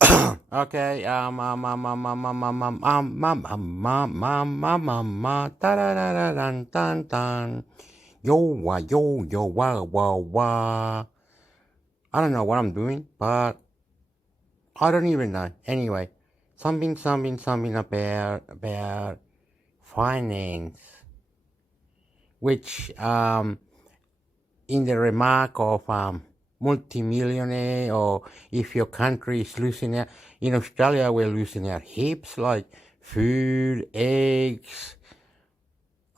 Okay, da da da da dun dun dun. Yo wa yo wa wa wa. I don't know what I'm doing, but I don't even know. Anyway, something about finance, which in the remark of multimillionaire, or if your country is losing out. In Australia, we're losing out heaps, like food, eggs,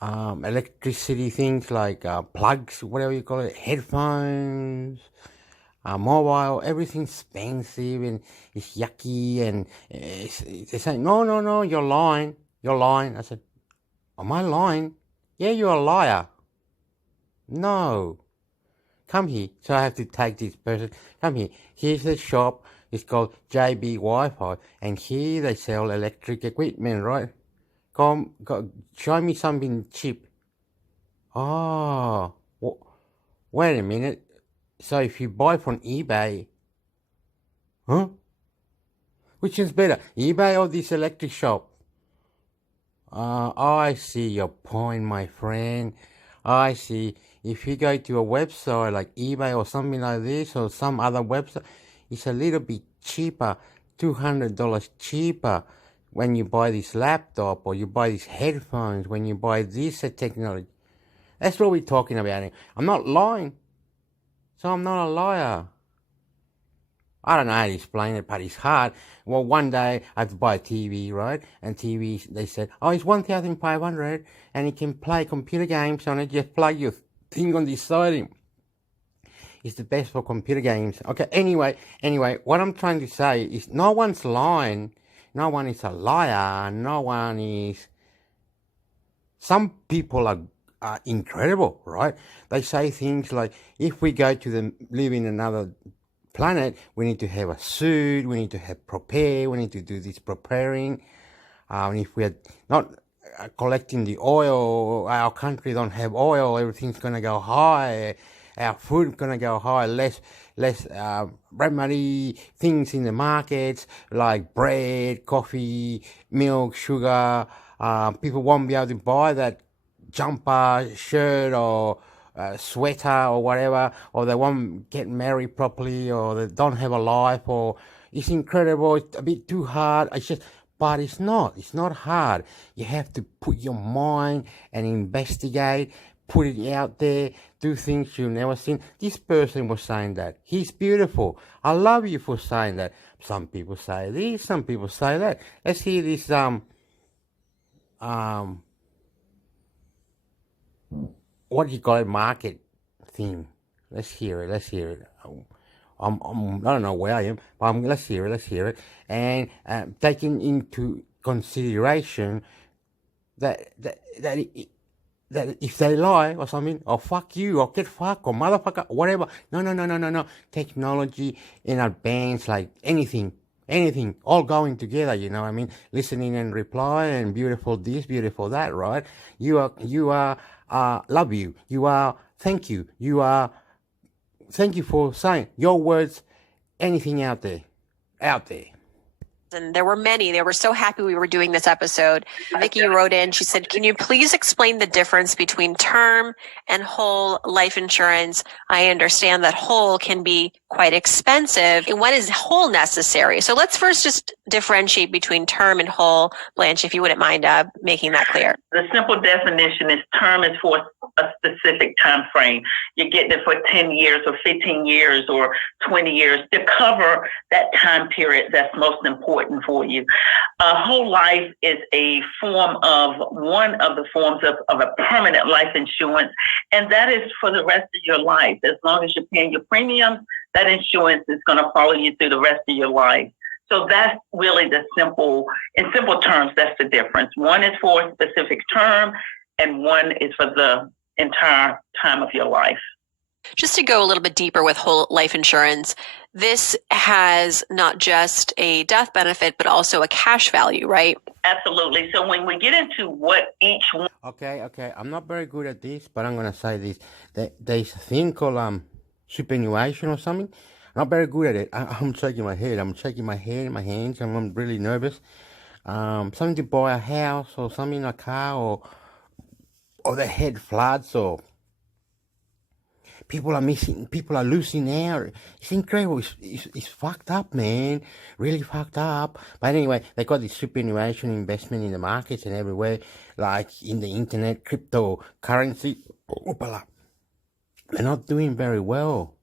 electricity, things like plugs, whatever you call it, headphones, mobile, everything's expensive and it's yucky. And they say, no, you're lying. You're lying. I said, am I lying? Yeah, you're a liar. No. Come here. So I have to take this person. Come here. Here's the shop. It's called JB Wi-Fi. And here they sell electric equipment, right? Go, show me something cheap. Oh, wait a minute. So if you buy from eBay, huh? Which is better, eBay or this electric shop? I see your point, my friend. I see. If you go to a website like eBay or something like this, or some other website, it's a little bit cheaper, $200 cheaper when you buy this laptop, or you buy these headphones, when you buy this technology. That's what we're talking about. I'm not lying, so I'm not a liar. I don't know how to explain it, but it's hard. Well, one day I had to buy a TV, right? And TV, they said, oh, it's 1,500, and you can play computer games on it. Just plug your thing on the side. It's the best for computer games. Okay, anyway, what I'm trying to say is no one's lying. No one is a liar. No one is... Some people are incredible, right? They say things like, if we go to live in another planet, we need to have a suit, we need to have prepare, we need to do this preparing. If we're not collecting the oil, our country don't have oil, everything's gonna go high, our food's gonna go high, less remedy things in the markets like bread, coffee, milk, sugar. People won't be able to buy that jumper, shirt, or sweater or whatever, or they won't get married properly, or they don't have a life, or it's incredible, it's a bit too hard. But it's not hard. You have to put your mind and investigate, put it out there, do things you've never seen. This person was saying that. He's beautiful. I love you for saying that. Some people say this, some people say that. Let's hear this, what do you call it, market thing. Let's hear it. I don't know where I am, but let's hear it. And taking into consideration that if they lie or something, or fuck you, or get fucked, or motherfucker, whatever. No. Technology in advance, like anything, all going together, you know what I mean? Listening and reply, and beautiful this, beautiful that, right? You are, love you. You are, thank you. You are, thank you for saying your words, anything out there. And there were many. They were so happy we were doing this episode. Vicky wrote in, she said, can you please explain the difference between term and whole life insurance? I understand that whole can be quite expensive. And when is whole necessary? So let's first just differentiate between term and whole. Blanche, if you wouldn't mind making that clear. The simple definition is term is for a specific time frame. You're getting it for 10 years or 15 years or 20 years to cover that time period that's most important for you. Whole life is a form of one of the forms of a permanent life insurance, and that is for the rest of your life. As long as you're paying your premiums, that insurance is going to follow you through the rest of your life. So that's really in simple terms, that's the difference. One is for a specific term, and one is for the entire time of your life. Just to go a little bit deeper with whole life insurance, this has not just a death benefit, but also a cash value, right? Absolutely. So when we get into what each one... Okay. I'm not very good at this, but I'm going to say this. There's a thing called superannuation or something. Not very good at it. I'm shaking my head. I'm shaking my head, my hands, and I'm really nervous. Something to buy a house or something, a car, or the head floods, or people are missing, people are losing out. It's incredible. It's fucked up, man. Really fucked up. But anyway, they got this superannuation investment in the markets and everywhere, like in the internet, cryptocurrency. Oopala. They're not doing very well.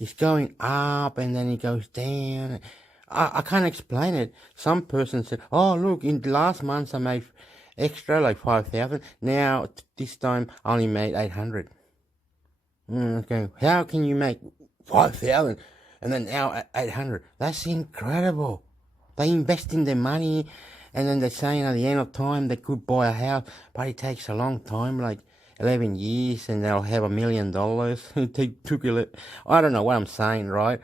It's going up and then it goes down. I can't explain it. Some person said, oh, look, in the last month I made extra, like 5,000. Now, this time, I only made 800. Okay, how can you make 5,000 and then now 800? That's incredible. They invest in their money and then they're saying at the end of time they could buy a house, but it takes a long time, like 11 years, and they'll have $1 million. I don't know what I'm saying, right?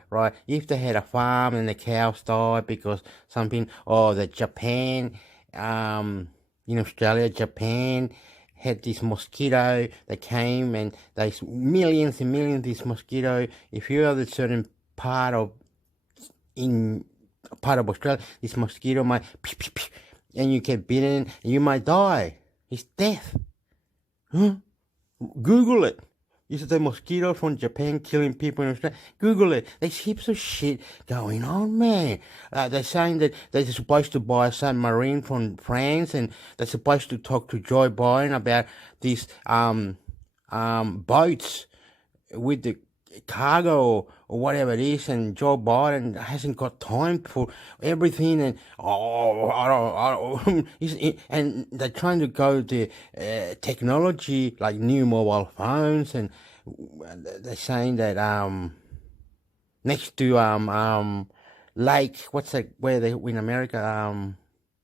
If they had a farm and the cows died because something, or the Japan, in Australia, Japan had this mosquito that came, and there's millions and millions of this mosquito. If you are a certain part of Australia, this mosquito might, and you get bitten, and you might die. It's death. Huh? Google it. Is it the mosquito from Japan killing people in Australia? Google it. There's heaps of shit going on, man. They're saying that they're supposed to buy a submarine from France, and they're supposed to talk to Joe Biden about these boats with the cargo or whatever it is, and Joe Biden hasn't got time for everything, and and they're trying to go to technology like new mobile phones, and they're saying that next to lake, what's that, where they in America,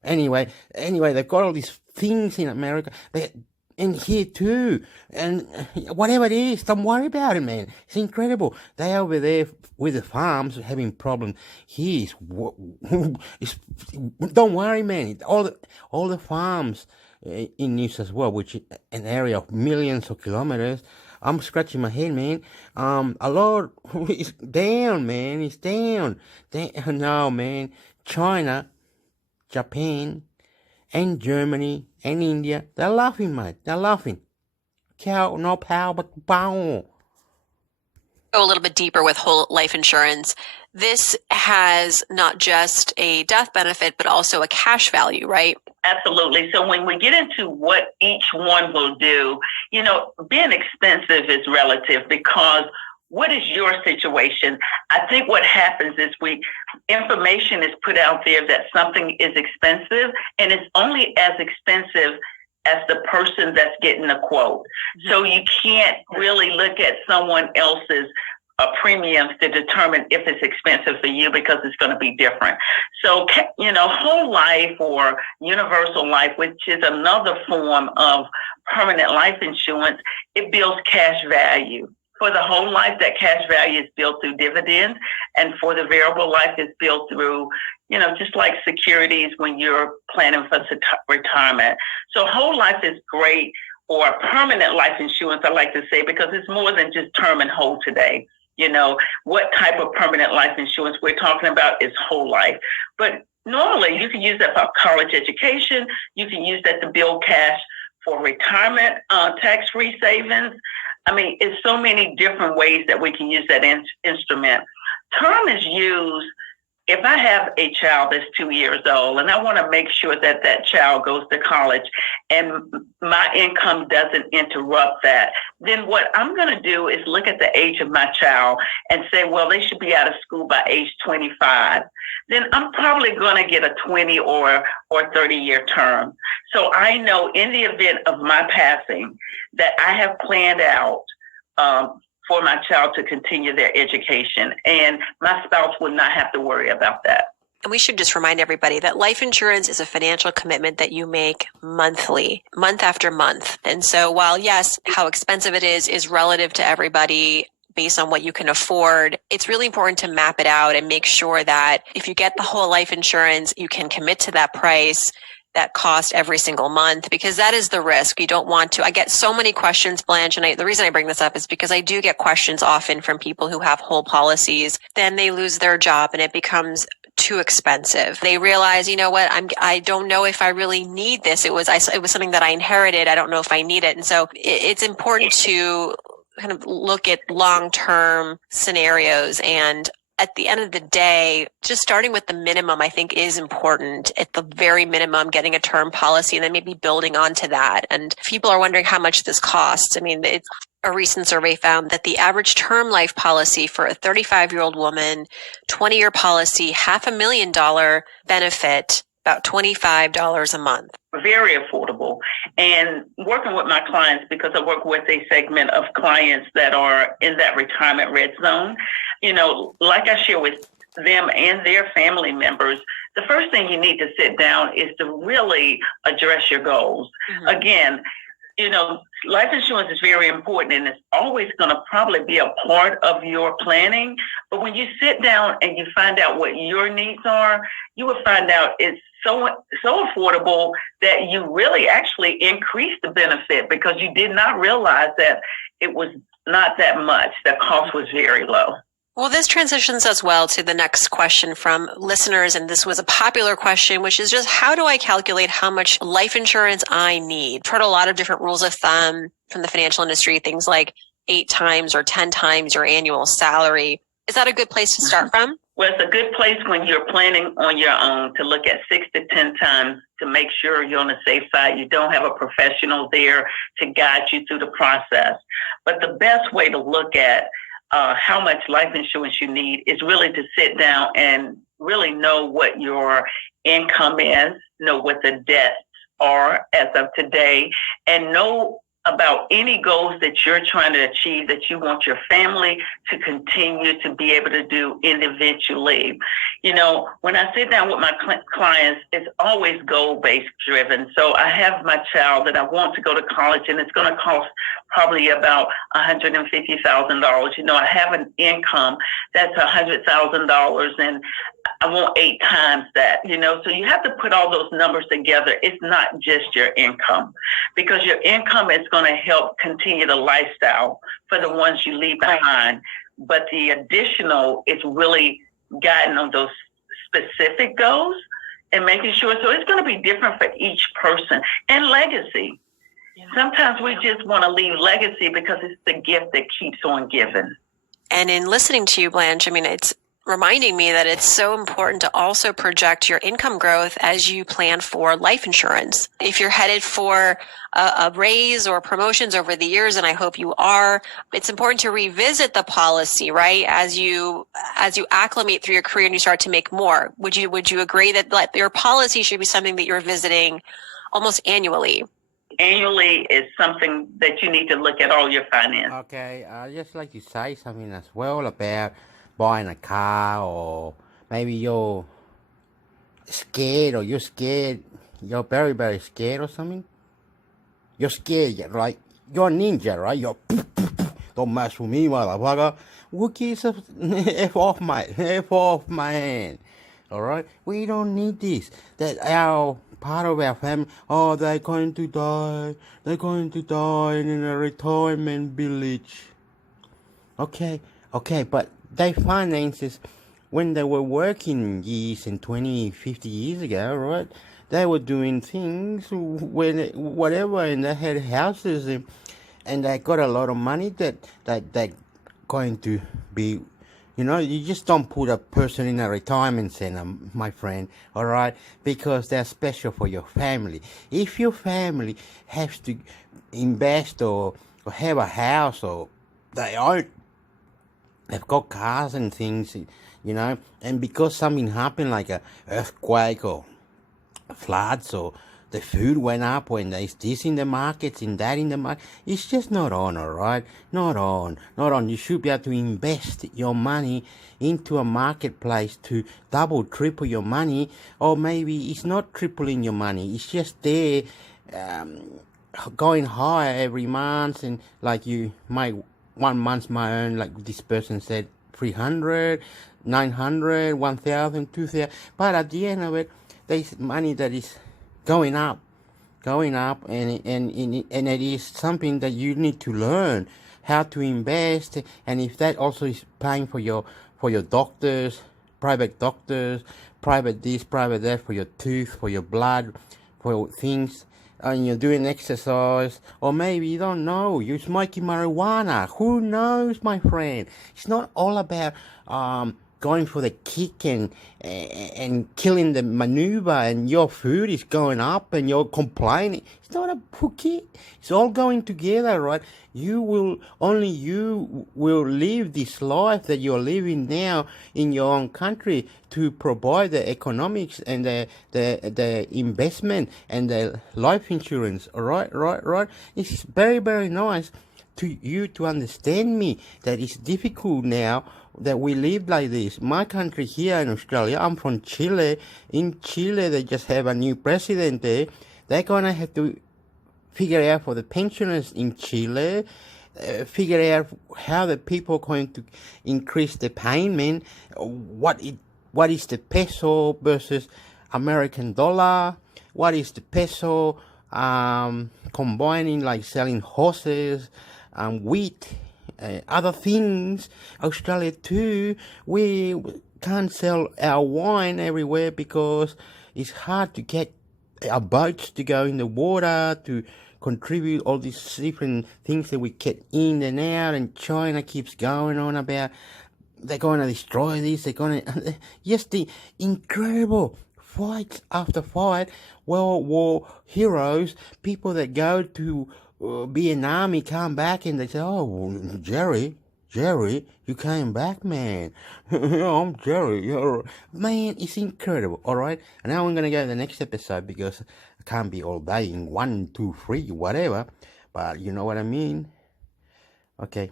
anyway they've got all these things in America. And here too, and whatever it is, don't worry about it, man. It's incredible. They over there with the farms having problems. Here's don't worry, man. All the farms in New South Wales, which is an area of millions of kilometers. I'm scratching my head, man. A lot is down, man. It's down. No, man. China, Japan, and Germany and India, they're laughing, mate. They're laughing. Cow, no power, but power. Go a little bit deeper with whole life insurance. This has not just a death benefit, but also a cash value, right? Absolutely. So when we get into what each one will do, being expensive is relative, because what is your situation? I think what happens is information is put out there that something is expensive, and it's only as expensive as the person that's getting the quote. So you can't really look at someone else's premiums to determine if it's expensive for you, because it's going to be different. So, whole life or universal life, which is another form of permanent life insurance, it builds cash value. For the whole life, that cash value is built through dividends, and for the variable life, it's built through, just like securities when you're planning for retirement. So whole life is great, or permanent life insurance, I like to say, because it's more than just term and whole today. What type of permanent life insurance we're talking about is whole life. But normally, you can use that for college education. You can use that to build cash for retirement, tax-free savings. I mean, it's so many different ways that we can use that instrument. Term is used if I have a child that's 2 years old and I want to make sure that that child goes to college and my income doesn't interrupt that. Then what I'm going to do is look at the age of my child and say, well, they should be out of school by age 25. Then I'm probably going to get a 20 or 30-year term. So I know in the event of my passing that I have planned out for my child to continue their education, and my spouse would not have to worry about that. And we should just remind everybody that life insurance is a financial commitment that you make monthly, month after month. And so while, yes, how expensive it is relative to everybody based on what you can afford, it's really important to map it out and make sure that if you get the whole life insurance, you can commit to that price. that cost every single month, because that is the risk. You don't want to. I get so many questions, Blanche, and the reason I bring this up is because I do get questions often from people who have whole policies. Then they lose their job and it becomes too expensive. They realize, you know what, I don't know if I really need this. It was something that I inherited. I don't know if I need it. And so it's important to kind of look at long-term scenarios, and at the end of the day, just starting with the minimum, I think, is important. At the very minimum, getting a term policy and then maybe building onto that. And if people are wondering how much this costs, I mean, a recent survey found that the average term life policy for a 35-year-old woman, 20-year policy, $500,000 benefit, about $25 a month. Very affordable. And working with my clients, because I work with a segment of clients that are in that retirement red zone, you know, like I share with them and their family members, the first thing you need to sit down is to really address your goals. Mm-hmm. Again, you know, life insurance is very important, and it's always going to probably be a part of your planning. But when you sit down and you find out what your needs are, you will find out it's so affordable that you really actually increase the benefit, because you did not realize that it was not that much. The cost was very low. Well, this transitions us well to the next question from listeners, and this was a popular question, which is just, how do I calculate how much life insurance I need? I've heard a lot of different rules of thumb from the financial industry, things like 8 times or 10 times your annual salary. Is that a good place to start from? Well, it's a good place when you're planning on your own to look at 6 to 10 times to make sure you're on the safe side. You don't have a professional there to guide you through the process. But the best way to look at how much life insurance you need is really to sit down and really know what your income is, know what the debts are as of today, and know about any goals that you're trying to achieve that you want your family to continue to be able to do individually. You know, when I sit down with my clients, it's always goal-based driven. So I have my child that I want to go to college, and it's going to cost probably about $150,000. You know, I have an income that's $100,000, and I want 8 times that, you know. So you have to put all those numbers together. It's not just your income, because your income is going to help continue the lifestyle for the ones you leave behind. But the additional is really guiding on those specific goals and making sure. So it's going to be different for each person. And legacy. Yeah. Sometimes we just want to leave legacy because it's the gift that keeps on giving. And in listening to you, Blanche, I mean, it's reminding me that it's so important to also project your income growth as you plan for life insurance. If you're headed for a raise or promotions over the years, and I hope you are, it's important to revisit the policy, right? As you acclimate through your career and you start to make more. Would you agree that your policy should be something that you're visiting almost annually? Annually is something that you need to look at all your finances. Okay, I just like to say something as well about buying a car, or maybe you're scared, or you're very, very scared or something. You're scared, right? You're a ninja, right? You're don't mess with me, motherfucker. Who gives a F off my hand? All right? We don't need this. That our part of our family, oh, they're going to die in a retirement village. Okay, but their finances, when they were working years and 20, 50 years ago, right? They were doing things whatever, and they had houses, and they got a lot of money that they're going to be, you know, you just don't put a person in a retirement center, my friend, all right? Because they're special for your family. If your family has to invest or have a house, or they've got cars and things, you know, and because something happened like a earthquake or floods, or the food went up, when there's this in the markets and that in the market, it's just not on, all right? Not on. You should be able to invest your money into a marketplace to double, triple your money, or maybe it's not tripling your money. It's just there, going higher every month, and like you might, 1 month might earn, like this person said, 300, 900, 1,000, 2,000, but at the end of it, there's money that is going up, and it is something that you need to learn how to invest, and if that also is paying for your doctors, private doctors, private this, private that, for your tooth, for your blood, for things, and you're doing exercise, or maybe you don't know, you're smoking marijuana. Who knows, my friend? It's not all about going for the kick and killing the maneuver, and your food is going up and you're complaining. It's not a pookie. It's all going together, right? You will live this life that you're living now in your own country to provide the economics and the investment and the life insurance. Right. It's very, very nice to you to understand me that it's difficult now that we live like this. My country here in Australia, I'm from Chile. In Chile, they just have a new president there. They're gonna have to figure out for the pensioners in Chile, figure out how the people are going to increase the payment, what is the peso versus American dollar, what is the peso combining, like selling horses, wheat, other things. Australia too, we can't sell our wine everywhere because it's hard to get our boats to go in the water to contribute all these different things that we get in and out, and China keeps going on about they're going to destroy this, they're going to just the incredible fights after fight, World War heroes, people that go to be an army, come back and they say, oh, Jerry, you came back, man. I'm Jerry. Man, it's incredible, all right? And now I'm going to go to the next episode because I can't be all day in 1, 2, 3, whatever. But you know what I mean? Okay.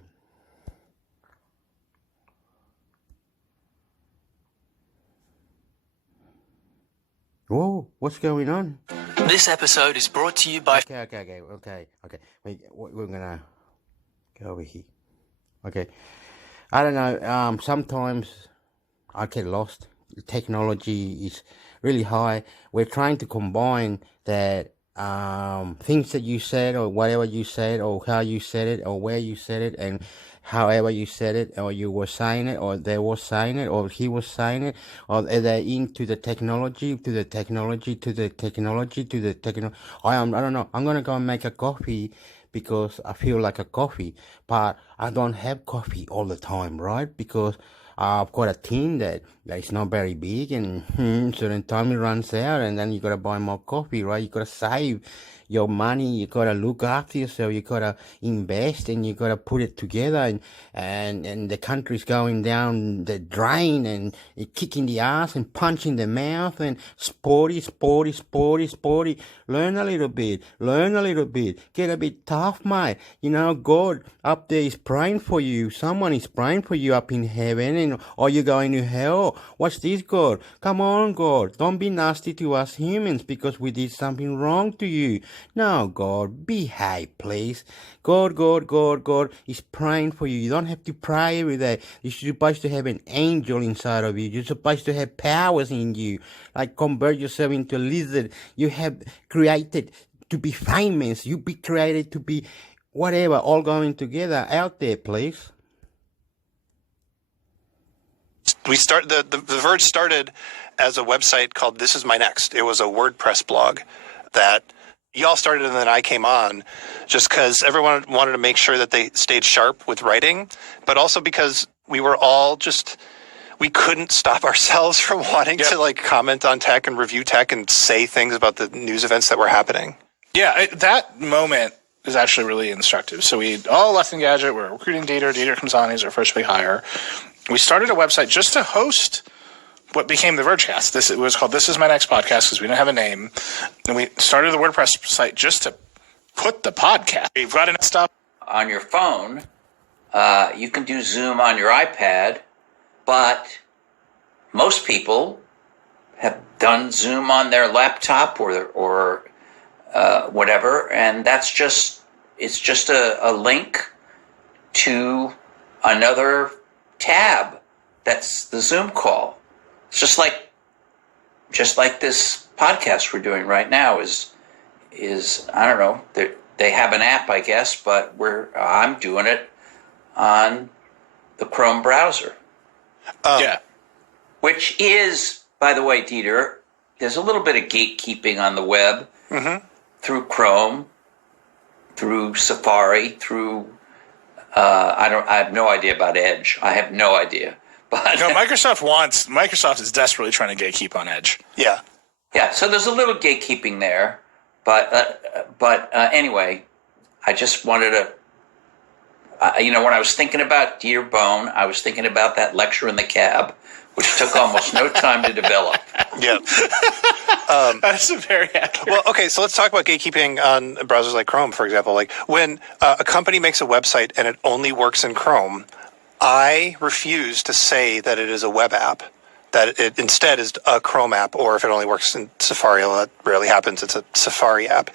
Whoa, what's going on? This episode is brought to you by... Okay. We're going to go over here. Okay. I don't know, sometimes I get lost. The technology is really high. We're trying to combine that things that you said, or whatever you said, or how you said it, or where you said it, and however you said it, or you were saying it, or they were saying it, or he was saying it, or they're into the technology, I don't know. I'm going to go and make a coffee because I feel like a coffee, but I don't have coffee all the time, right? Because I've got a tin that it's not very big, and certain time it runs out, and then you gotta buy more coffee, right? You gotta save your money, you gotta look after yourself, you gotta invest, and you gotta put it together, and the country's going down the drain, and it kicking the ass and punching the mouth, and sporty. Learn a little bit, get a bit tough, mate. You know, God up there is praying for you. Someone is praying for you up in heaven, and are you going to hell? What's this, God? Come on, God. Don't be nasty to us humans because we did something wrong to you. No, God, behave, please. God is praying for you. You don't have to pray every day. You're supposed to have an angel inside of you. You're supposed to have powers in you. Like convert yourself into a lizard. You have created to be famous. You be created to be whatever, all going together out there, please. We the Verge started as a website called This Is My Next. It was a WordPress blog that y'all started, and then I came on just because everyone wanted to make sure that they stayed sharp with writing, but also because we were all we couldn't stop ourselves from wanting to comment on tech and review tech and say things about the news events that were happening. Yeah, that moment is actually really instructive. So we all left Engadget. We're recruiting Dieter. Dieter comes on. He's our first big hire. We started a website just to host what became the Vergecast. It was called This Is My Next Podcast because we didn't have a name. And we started the WordPress site just to put the podcast. We've got enough stuff. On your phone, you can do Zoom on your iPad, but most people have done Zoom on their laptop or whatever, and it's just a link to another tab. That's the Zoom call. It's just like just like this podcast we're doing right now is I don't know, they have an app, I guess, but I'm doing it on the Chrome browser. Yeah. Which is, by the way, Dieter, there's a little bit of gatekeeping on the web through Chrome, through Safari, through I have no idea about Edge. I have no idea. But No, Microsoft is desperately trying to gatekeep on Edge. Yeah. yeah, so there's a little gatekeeping there. But anyway, I just wanted to, when I was thinking about Dieter Bone, I was thinking about that lecture in the cab, which took almost no time to develop. Yeah. That's a very accurate. Well, okay, so let's talk about gatekeeping on browsers like Chrome, for example. Like when a company makes a website and it only works in Chrome, I refuse to say that it is a web app, that it instead is a Chrome app, or if it only works in Safari, well, that rarely happens, it's a Safari app.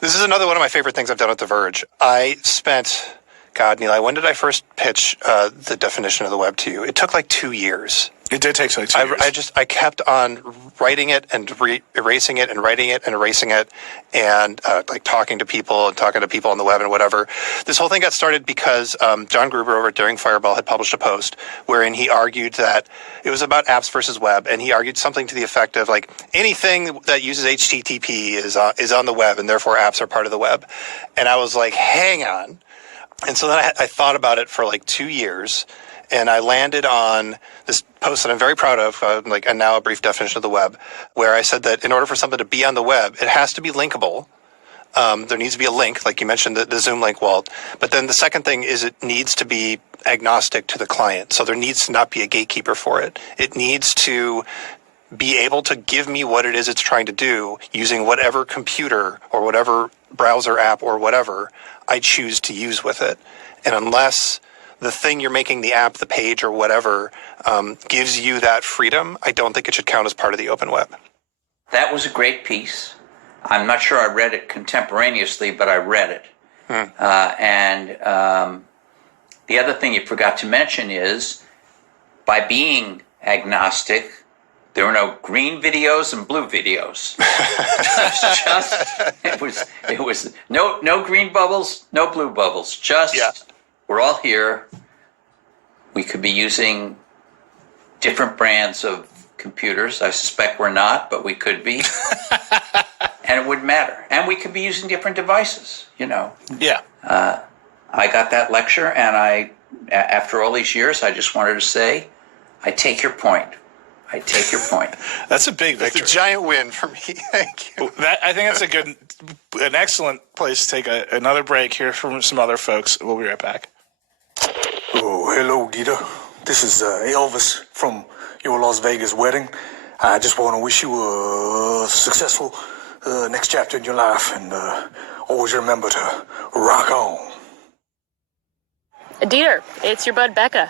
This is another one of my favorite things I've done at The Verge. I spent, God, Neil, when did I first pitch the definition of the web to you? It took like 2 years. It did take like 2 years. I kept on writing it and erasing it and writing it and erasing it and like talking to people on the web and whatever. This whole thing got started because John Gruber over at Daring Fireball had published a post wherein he argued that it was about apps versus web, and he argued something to the effect of like anything that uses HTTP is on the web, and therefore apps are part of the web. And I was like, hang on. And so then I thought about it for like 2 years. And I landed on this post that I'm very proud of, and now a brief definition of the web, where I said that in order for something to be on the web, it has to be linkable. There needs to be a link, like you mentioned, the Zoom link, Walt. But then the second thing is it needs to be agnostic to the client. So there needs to not be a gatekeeper for it. It needs to be able to give me what it is it's trying to do using whatever computer or whatever browser app or whatever I choose to use with it. And unless the thing you're making the app, the page, or whatever gives you that freedom, I don't think it should count as part of the open web. That was a great piece. I'm not sure I read it contemporaneously, but I read it. And the other thing you forgot to mention is, by being agnostic, there were no green videos and blue videos. It was no green bubbles, no blue bubbles. We're all here. We could be using different brands of computers. I suspect we're not, but we could be. And it wouldn't matter. And we could be using different devices, Yeah. I got that lecture, and after all these years, I just wanted to say, I take your point. That's a big victory. It's a giant win for me. Thank you. I think that's an excellent place to take another break, hear from some other folks. We'll be right back. Oh, hello, Dieter. This is Elvis from your Las Vegas wedding. I just want to wish you a successful next chapter in your life, and always remember to rock on. Dieter, it's your bud Becca.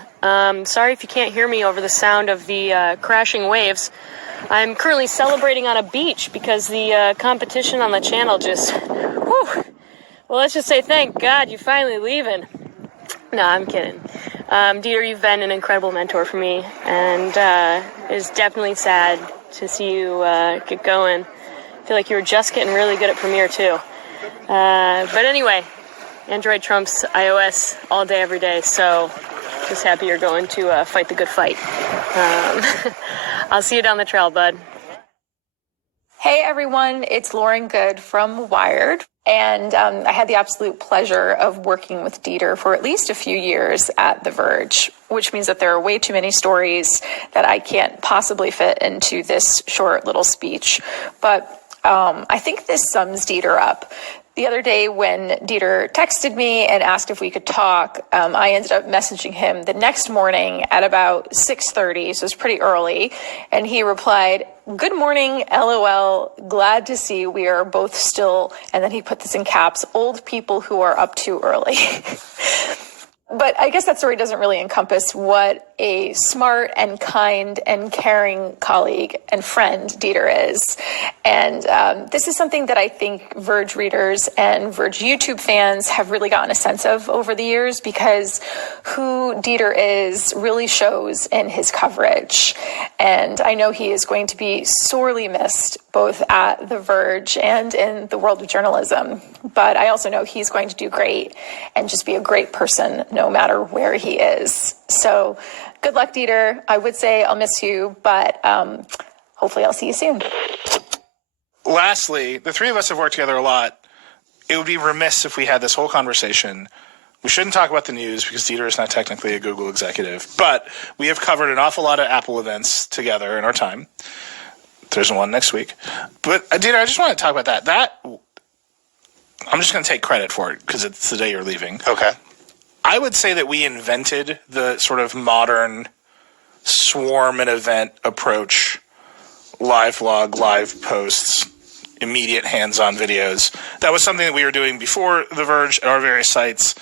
Sorry if you can't hear me over the sound of the crashing waves. I'm currently celebrating on a beach because the competition on the channel just... Whew. Well, let's just say thank God you're finally leaving. No, I'm kidding. Dieter, you've been an incredible mentor for me, and it's definitely sad to see you get going. I feel like you were just getting really good at Premiere, too. But anyway, Android trumps iOS all day, every day, so just happy you're going to fight the good fight. I'll see you down the trail, bud. Hey, everyone. It's Lauren Good from Wired. And I had the absolute pleasure of working with Dieter for at least a few years at The Verge, which means that there are way too many stories that I can't possibly fit into this short little speech. But I think this sums Dieter up. The other day when Dieter texted me and asked if we could talk, I ended up messaging him the next morning at about 6:30, so it was pretty early, and he replied, "Good morning, LOL, glad to see we are both still," and then he put this in caps, "old people who are up too early." But I guess that story doesn't really encompass what a smart and kind and caring colleague and friend Dieter is. And this is something that I think Verge readers and Verge YouTube fans have really gotten a sense of over the years, because who Dieter is really shows in his coverage. And I know he is going to be sorely missed both at The Verge and in the world of journalism. But I also know he's going to do great and just be a great person no matter where he is. So good luck, Dieter. I would say I'll miss you, but hopefully I'll see you soon. Lastly, the three of us have worked together a lot. It would be remiss if we had this whole conversation. We shouldn't talk about the news because Dieter is not technically a Google executive, but we have covered an awful lot of Apple events together in our time. There's one next week. But Dieter, I just want to talk about that. I'm just going to take credit for it because it's the day you're leaving. Okay. I would say that we invented the sort of modern swarm and event approach, live vlog, live posts, immediate hands-on videos. That was something that we were doing before The Verge at our various sites.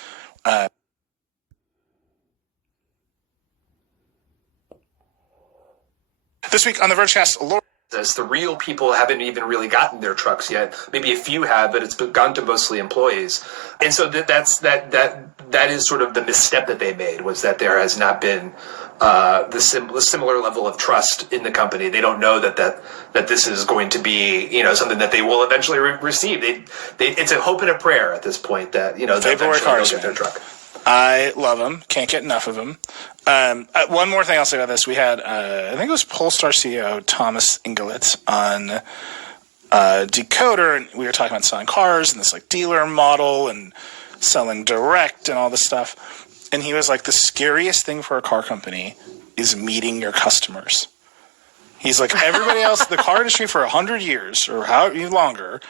This week on The Vergecast, Laura. The real people haven't even really gotten their trucks yet. Maybe a few have, but it's gone to mostly employees. And so that is sort of the misstep that they made, was that there has not been the similar level of trust in the company. They don't know that this is going to be something that they will eventually receive. It's a hope and a prayer at this point that February cars, they'll get their truck. I love them. Can't get enough of them. One more thing I'll say about this. We had, I think it was Polestar CEO Thomas Ingelitz on Decoder, and we were talking about selling cars and this like dealer model and selling direct and all this stuff. And he was like, the scariest thing for a car company is meeting your customers. He's like, everybody else, the car industry for 100 years or however longer,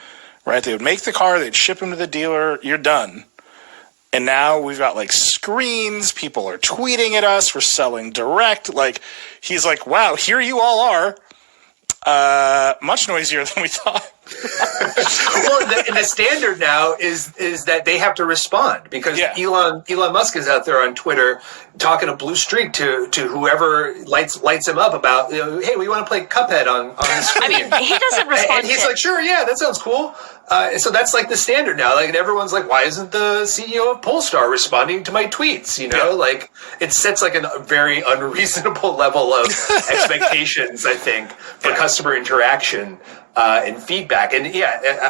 right? They would make the car, they'd ship them to the dealer, you're done. And now we've got like screens, people are tweeting at us, we're selling direct. Like, he's like, wow, here you all are. Much noisier than we thought. Well, the standard now is that they have to respond, because Elon Musk is out there on Twitter talking a blue streak to whoever lights him up about, hey, we want to play Cuphead on the screen. I mean, he doesn't respond. And he's like, sure, yeah, that sounds cool. So that's like the standard now. Like, and everyone's like, why isn't the CEO of Polestar responding to my tweets? Like, it sets like a very unreasonable level of expectations, I think, for customer interaction and feedback. And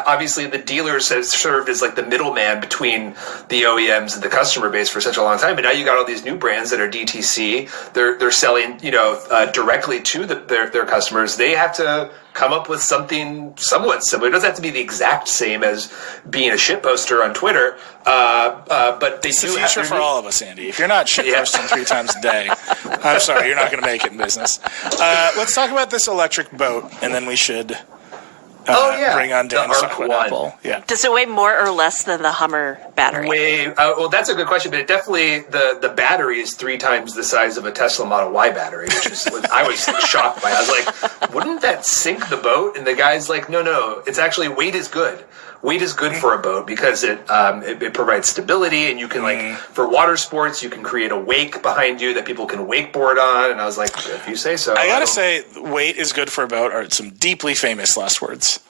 obviously the dealers have served as like the middleman between the OEMs and the customer base for such a long time. And now you got all these new brands that are DTC. They're selling, directly to their customers. They have to come up with something somewhat similar. It doesn't have to be the exact same as being a shitposter on Twitter, but they it's do the future for all of us, Andy. If you're not shitposting 3 times a day, I'm sorry, you're not going to make it in business. Let's talk about this electric boat, and then we should bring on Dan to talk about Apple. Yeah. Does it weigh more or less than the Hummer battery? Well, that's a good question, but it definitely, the battery is 3 times the size of a Tesla Model Y battery, which is what I was shocked by. I was like, wouldn't that sink the boat? And the guy's like, no, it's actually, weight is good. Weight is good for a boat because it provides stability, and you can for water sports, you can create a wake behind you that people can wakeboard on. And I was like, if you say so. I gotta say, weight is good for a boat are some deeply famous last words.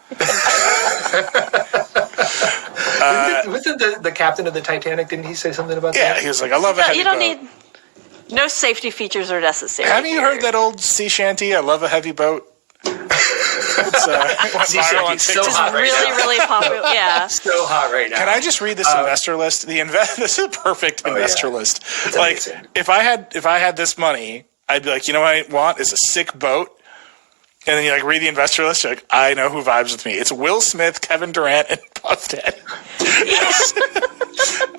Wasn't the captain of the Titanic? Didn't he say something about that? Yeah, he was like, I love a heavy boat. You don't need. No safety features are necessary. Haven't you heard that old sea shanty? I love a heavy boat. It's so hot right now. Really popular. Yeah. So hot right now. Can I just read this investor list? This is a perfect investor list. It's like amazing. If I had this money, I'd be like, you know what I want is a sick boat. And then you like read the investor list, you're like, I know who vibes with me. It's Will Smith, Kevin Durant, and Puff Daddy.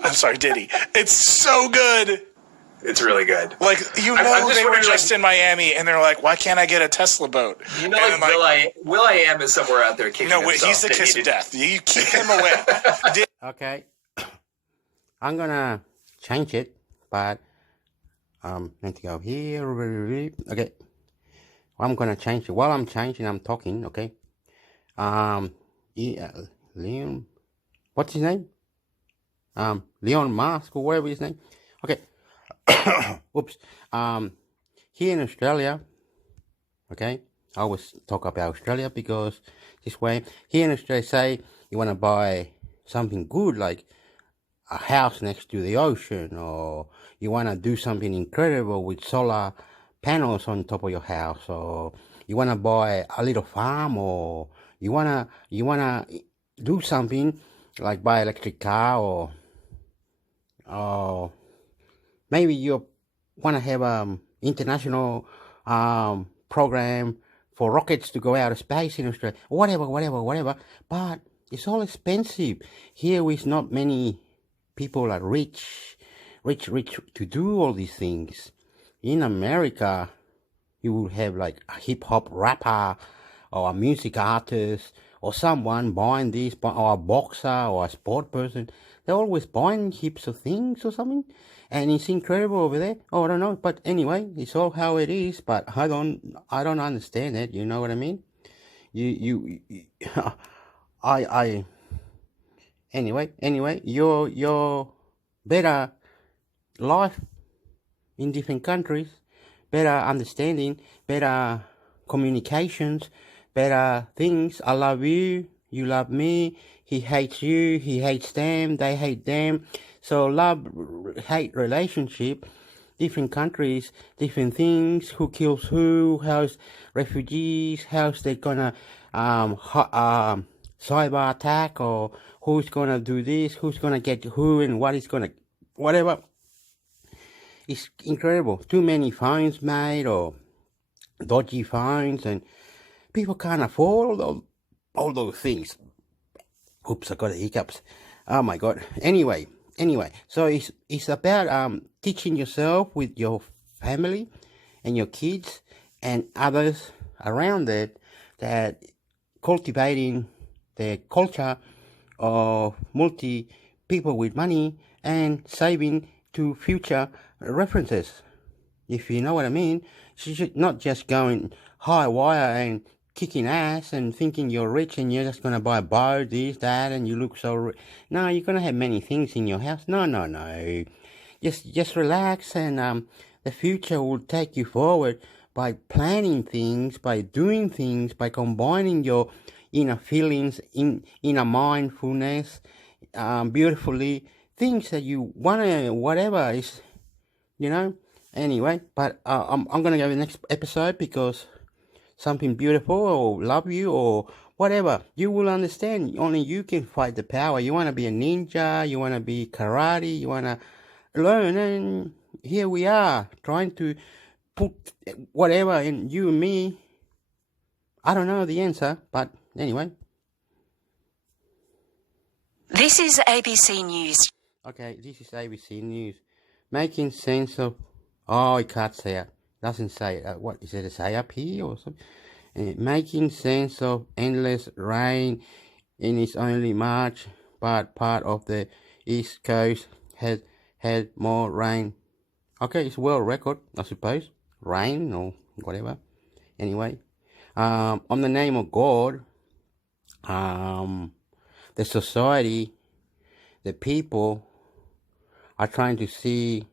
I'm sorry, Diddy. It's so good. It's really good. Like, they were just in Miami, and they're like, why can't I get a Tesla boat? Will I Am is somewhere out there kicking himself. He's the kiss of death. You keep him away. Okay. I'm going to change it, but need to go here. Okay. I'm going to change it. While I'm changing, I'm talking, okay? Leon, what's his name? Leon Musk or whatever his name. Okay. Oops. here in Australia, okay, I always talk about Australia because this way, here in Australia, say you want to buy something good like a house next to the ocean, or you want to do something incredible with solar panels on top of your house, or you want to buy a little farm, or you wanna do something like buy electric car, or maybe you want to have international program for rockets to go out of space in Australia, whatever. But it's all expensive. Here with not many people are rich to do all these things. In America, you will have like a hip-hop rapper or a music artist or someone buying this, or a boxer or a sport person. They're always buying heaps of things or something, and it's incredible over there. Oh, I don't know, but anyway, it's all how it is. But I don't understand it. You know what I mean? Anyway, your better life in different countries, better understanding, better communications, better things. I love you, you love me, he hates you, he hates them, they hate them. So love-hate relationship, different countries, different things, who kills who, how's refugees, how's they gonna cyber attack, or who's gonna do this, who's gonna get who, and what is gonna, whatever. It's incredible. Too many phones made, or dodgy phones, and people can't afford all those things. Oops, I got the hiccups. Oh my God. Anyway, so it's about teaching yourself with your family and your kids and others around it, that cultivating the culture of multi people with money and saving to future references. If you know what I mean, you should not just going high wire and kicking ass and thinking you're rich and you're just going to buy a boat, this, that, and you look so rich. No, you're going to have many things in your house. No. Just relax, and the future will take you forward by planning things, by doing things, by combining your inner feelings, inner mindfulness, beautifully, things that you want to, whatever is, Anyway, but I'm going to go to the next episode because something beautiful, or love you, or whatever, you will understand. Only you can fight the power. You want to be a ninja, you want to be karate, you want to learn, and here we are trying to put whatever in you and me. I don't know the answer, but anyway. This is ABC News. Okay, this is ABC News. Making sense of... Oh, it cuts out. Doesn't say... what, is it a say up here or something? Making sense of endless rain in its only March, but part of the East Coast has had more rain. Okay, it's world record, I suppose. Rain or whatever. Anyway, on the name of God, the society, the people are trying to see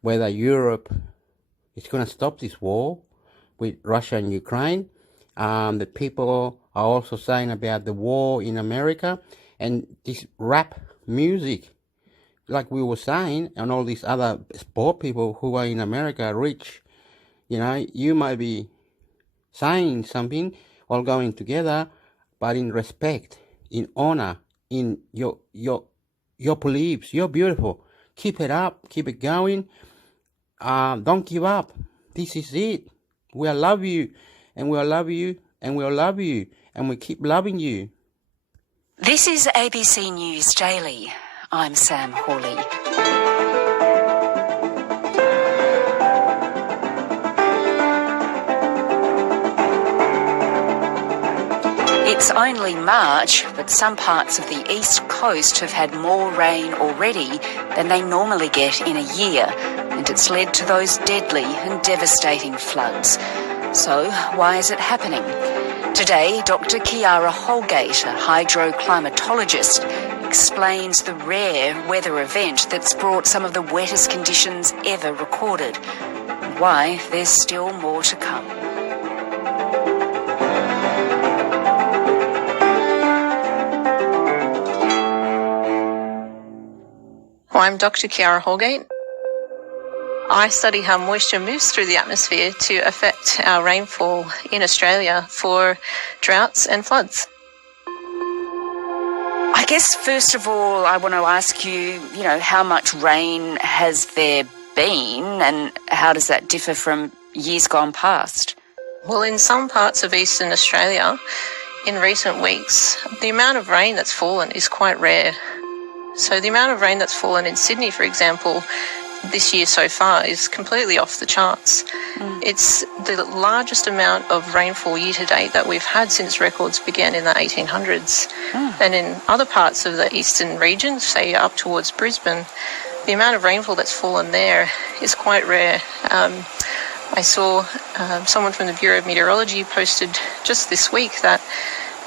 whether Europe is going to stop this war with Russia and Ukraine. The people are also saying about the war in America, and this rap music, like we were saying, and all these other sport people who are in America, rich, you might be saying something, all going together, but in respect, in honor, in your beliefs. You're beautiful. Keep it up. Keep it going. Don't give up. This is it. We'll love you, and we'll love you, and we'll love you, and we keep loving you. This is ABC News Daily. I'm Sam Hawley. It's only March, but some parts of the East Coast have had more rain already than they normally get in a year, and it's led to those deadly and devastating floods. So, why is it happening? Today, Dr. Kiara Holgate, a hydroclimatologist, explains the rare weather event that's brought some of the wettest conditions ever recorded, and why there's still more to come. Well, I'm Dr. Kiara Holgate. I study how moisture moves through the atmosphere to affect our rainfall in Australia for droughts and floods. I guess, first of all, I want to ask you, how much rain has there been and how does that differ from years gone past? Well, in some parts of eastern Australia, in recent weeks, the amount of rain that's fallen is quite rare. So the amount of rain that's fallen in Sydney, for example, this year so far is completely off the charts. It's the largest amount of rainfall year to date that we've had since records began in the 1800s. And in other parts of the eastern region, say up towards Brisbane, the amount of rainfall that's fallen there is quite rare. I saw someone from the Bureau of Meteorology posted just this week that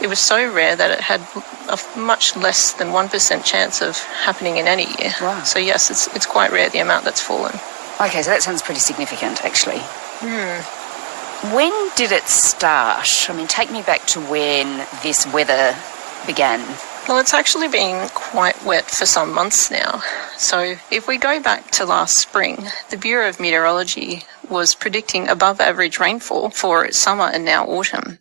it was so rare that it had a much less than 1% chance of happening in any year. Wow. So yes, it's quite rare, the amount that's fallen. Okay, so that sounds pretty significant, actually. When did it start? I mean, take me back to when this weather began. Well, it's actually been quite wet for some months now. So if we go back to last spring, the Bureau of Meteorology was predicting above average rainfall for summer and now autumn.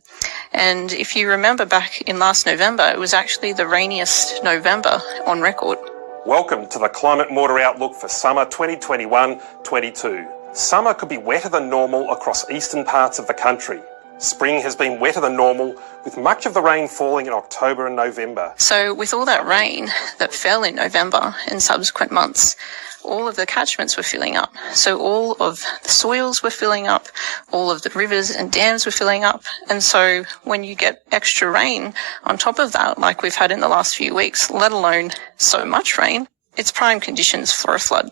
And if you remember back in last November, it was actually the rainiest November on record. Welcome to the Climate and Water Outlook for summer 2021-22. Summer could be wetter than normal across eastern parts of the country. Spring has been wetter than normal, with much of the rain falling in October and November. So with all that rain that fell in November and subsequent months, all of the catchments were filling up. So all of the soils were filling up, all of the rivers and dams were filling up. And so when you get extra rain on top of that, like we've had in the last few weeks, let alone so much rain, it's prime conditions for a flood.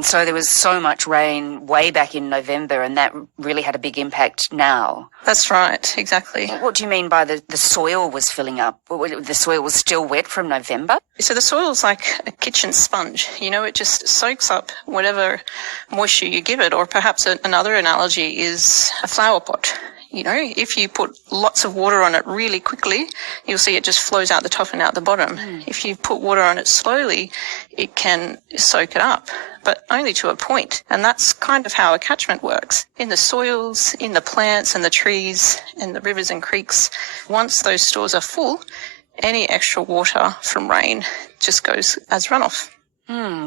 So there was so much rain way back in November and that really had a big impact now. That's right, exactly. What do you mean by the soil was filling up? The soil was still wet from November? So the soil's like a kitchen sponge. It just soaks up whatever moisture you give it, or perhaps another analogy is a flower pot. If you put lots of water on it really quickly, you'll see it just flows out the top and out the bottom. If you put water on it slowly, it can soak it up, but only to a point. And that's kind of how a catchment works. In the soils, in the plants and the trees and the rivers and creeks, once those stores are full, any extra water from rain just goes as runoff.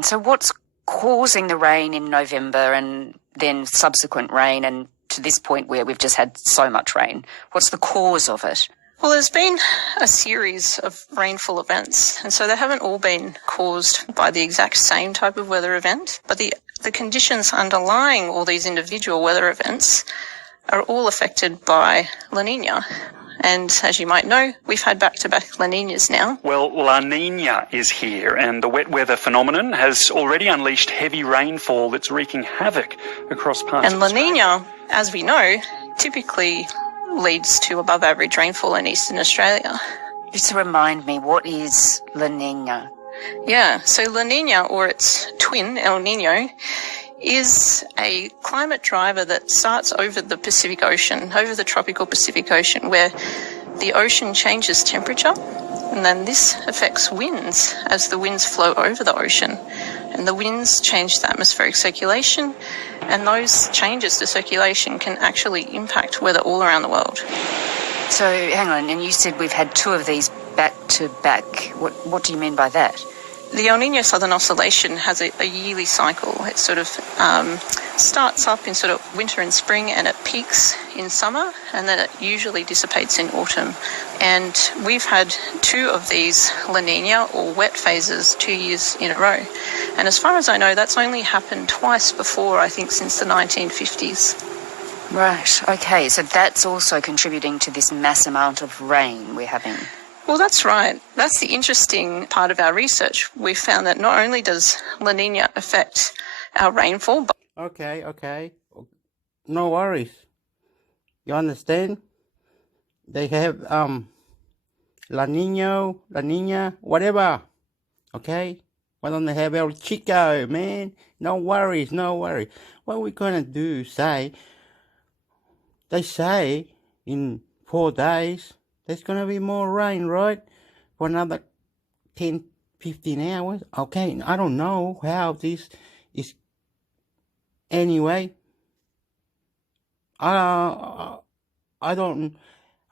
So what's causing the rain in November and then subsequent rain and to this point where we've just had so much rain? What's the cause of it? Well, there's been a series of rainfall events, and so they haven't all been caused by the exact same type of weather event, but the conditions underlying all these individual weather events are all affected by La Nina. And as you might know, we've had back-to-back La Ninas now. Well, La Nina is here, and the wet weather phenomenon has already unleashed heavy rainfall that's wreaking havoc across parts of And La Australia. Nina, as we know, typically leads to above-average rainfall in eastern Australia. Just to remind me, what is La Nina? Yeah, so La Nina, or its twin, El Nino, is a climate driver that starts over the Pacific Ocean, over the tropical Pacific Ocean, where the ocean changes temperature, and then this affects winds as the winds flow over the ocean. And the winds change the atmospheric circulation, and those changes to circulation can actually impact weather all around the world. So, hang on, and you said we've had two of these back to back. What do you mean by that? The El Nino Southern Oscillation has a yearly cycle. It sort of starts up in sort of winter and spring, and it peaks in summer, and then it usually dissipates in autumn. And we've had two of these La Nina, or wet phases, 2 years in a row. And as far as I know, that's only happened twice before, I think, since the 1950s. Right, okay, so that's also contributing to this mass amount of rain we're having. Well, that's right. That's the interesting part of our research. We found that not only does La Nina affect our rainfall, but... Okay. No worries. You understand? They have, La Nina, whatever. Okay? Why don't they have El Chico, man? No worries. What we're gonna do, they say in 4 days there's gonna be more rain, right? For another 10, 15 hours. Okay, I don't know how this is. Anyway, I'm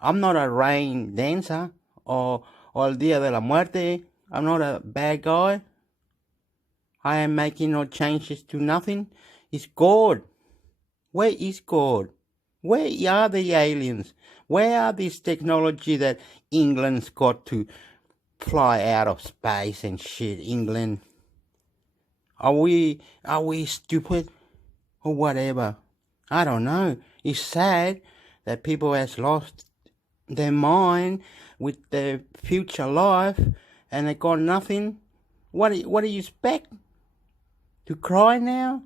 not a rain dancer or El Dia de la Muerte. I'm not a bad guy. I am making no changes to nothing. It's God. Where is God? Where are the aliens? Where are this technology that England's got to fly out of space and shit? England. Are we stupid or whatever? I don't know. It's sad that people has lost their mind with their future life and they got nothing. What do you expect? To cry now?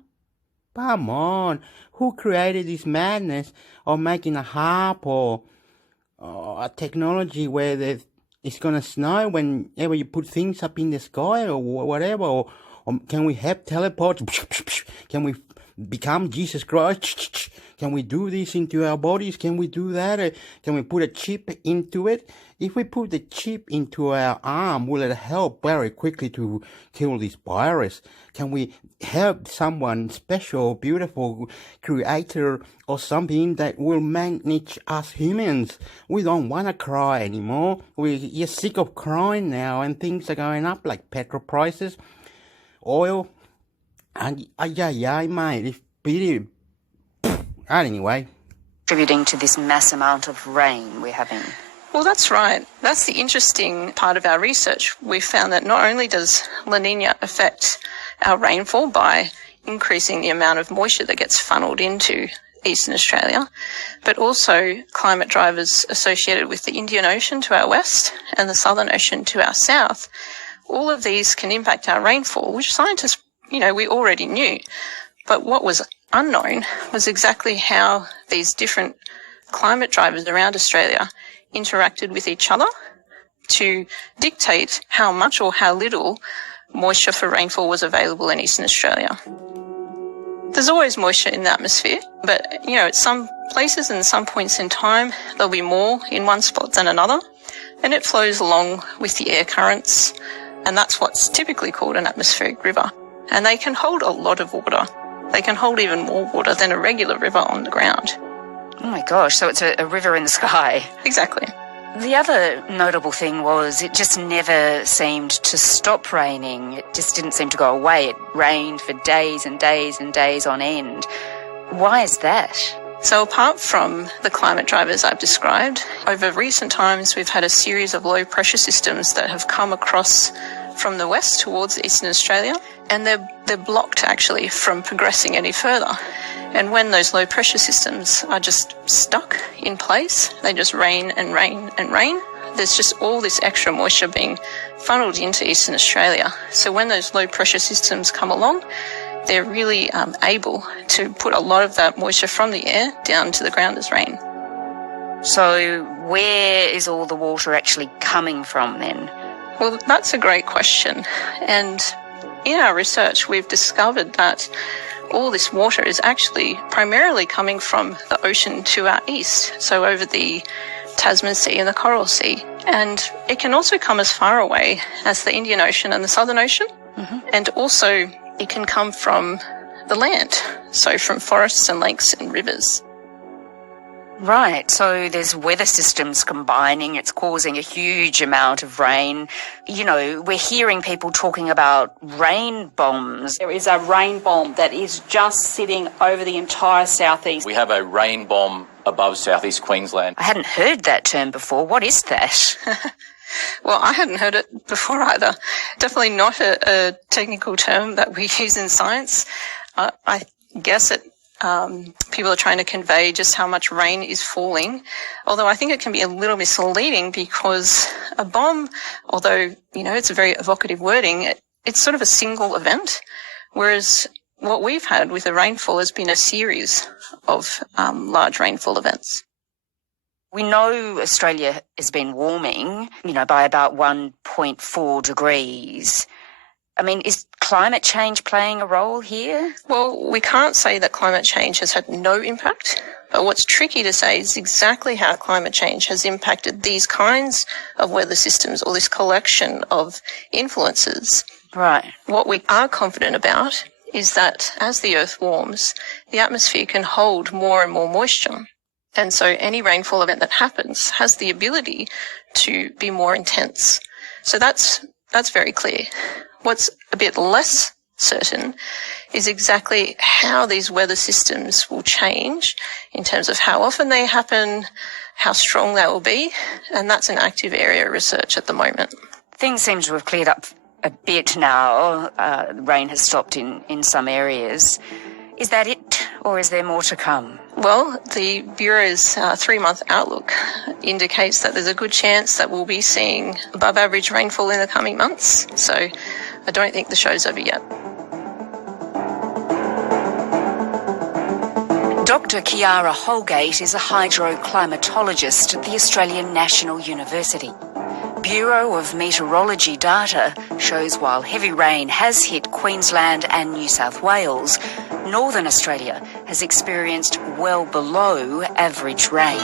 Come on. Who created this madness of making a harp or a technology where it's going to snow whenever you put things up in the sky or whatever? Or can we have teleports? Can we become Jesus Christ? Can we do this into our bodies? Can we do that? Can we put a chip into it? If we put the chip into our arm, will it help very quickly to kill this virus? Can we help someone special, beautiful, creator or something that will manage us humans? We don't want to cry anymore. We're sick of crying now, and things are going up like petrol prices, oil, and mate, it's pretty. Anyway. Contributing to this mass amount of rain we're having. Well, that's right. That's the interesting part of our research. We found that not only does La Nina affect our rainfall by increasing the amount of moisture that gets funneled into eastern Australia, but also climate drivers associated with the Indian Ocean to our west and the Southern Ocean to our south. All of these can impact our rainfall, which scientists, we already knew. But what was unknown was exactly how these different climate drivers around Australia interacted with each other to dictate how much or how little moisture for rainfall was available in eastern Australia. There's always moisture in the atmosphere, but, at some places and some points in time, there'll be more in one spot than another, and it flows along with the air currents, and that's what's typically called an atmospheric river. And they can hold a lot of water. They can hold even more water than a regular river on the ground. Oh my gosh, so it's a river in the sky. Exactly. The other notable thing was it just never seemed to stop raining. It just didn't seem to go away. It rained for days and days and days on end. Why is that? So apart from the climate drivers I've described, over recent times we've had a series of low pressure systems that have come across from the west towards eastern Australia, and they're blocked actually from progressing any further. And when those low pressure systems are just stuck in place, they just rain and rain and rain. There's just all this extra moisture being funneled into eastern Australia. So when those low pressure systems come along, they're really able to put a lot of that moisture from the air down to the ground as rain. So where is all the water actually coming from then? Well, that's a great question. And in our research, we've discovered that all this water is actually primarily coming from the ocean to our east, so over the Tasman Sea and the Coral Sea. And it can also come as far away as the Indian Ocean and the Southern Ocean. Mm-hmm. And also it can come from the land, so from forests and lakes and rivers. Right, so there's weather systems combining, it's causing a huge amount of rain. We're hearing people talking about rain bombs. There is a rain bomb that is just sitting over the entire southeast. We have a rain bomb above southeast Queensland. I hadn't heard that term before. What is that? Well, I hadn't heard it before either. Definitely not a technical term that we use in science. I guess it people are trying to convey just how much rain is falling, although I think it can be a little misleading because a bomb, although, it's a very evocative wording, it's sort of a single event, whereas what we've had with the rainfall has been a series of large rainfall events. We know Australia has been warming, by about 1.4 degrees. I mean, is climate change playing a role here? Well, we can't say that climate change has had no impact, but what's tricky to say is exactly how climate change has impacted these kinds of weather systems or this collection of influences. Right. What we are confident about is that as the Earth warms, the atmosphere can hold more and more moisture. And so any rainfall event that happens has the ability to be more intense. So that's very clear. What's a bit less certain is exactly how these weather systems will change in terms of how often they happen, how strong they will be, and that's an active area of research at the moment. Things seem to have cleared up a bit now. Rain has stopped in some areas. Is that it, or is there more to come? Well, the Bureau's 3-month outlook indicates that there's a good chance that we'll be seeing above average rainfall in the coming months. So I don't think the show's over yet. Dr. Chiara Holgate is a hydroclimatologist at the Australian National University. Bureau of Meteorology data shows while heavy rain has hit Queensland and New South Wales, Northern Australia has experienced well below average rain.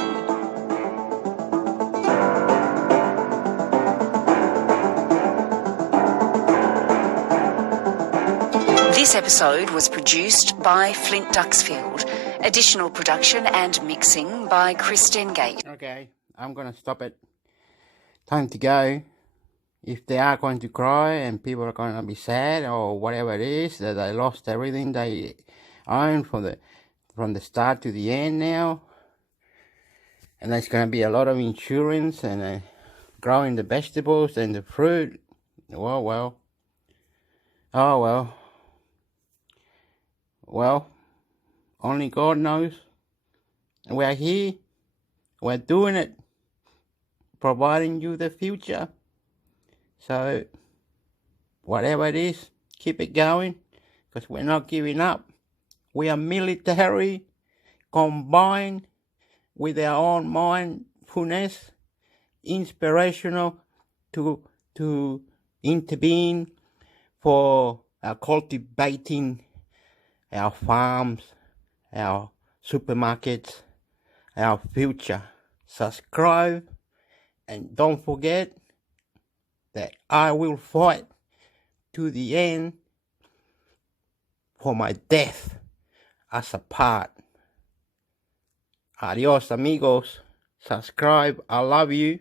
This episode was produced by Flint Duxfield. Additional production and mixing by Chris Dengate. Okay, I'm going to stop it. Time to go. If they are going to cry and people are going to be sad or whatever it is, that they lost everything they own from the start to the end now, and there's going to be a lot of insurance and growing the vegetables and the fruit. Well, only God knows. We're here, we're doing it, providing you the future. So whatever it is, keep it going, because we're not giving up. We are military combined with our own mindfulness, inspirational to intervene for cultivating our farms, our supermarkets, our future. Subscribe, and don't forget that I will fight to the end for my death as a part. Adios, amigos. Subscribe. I love you.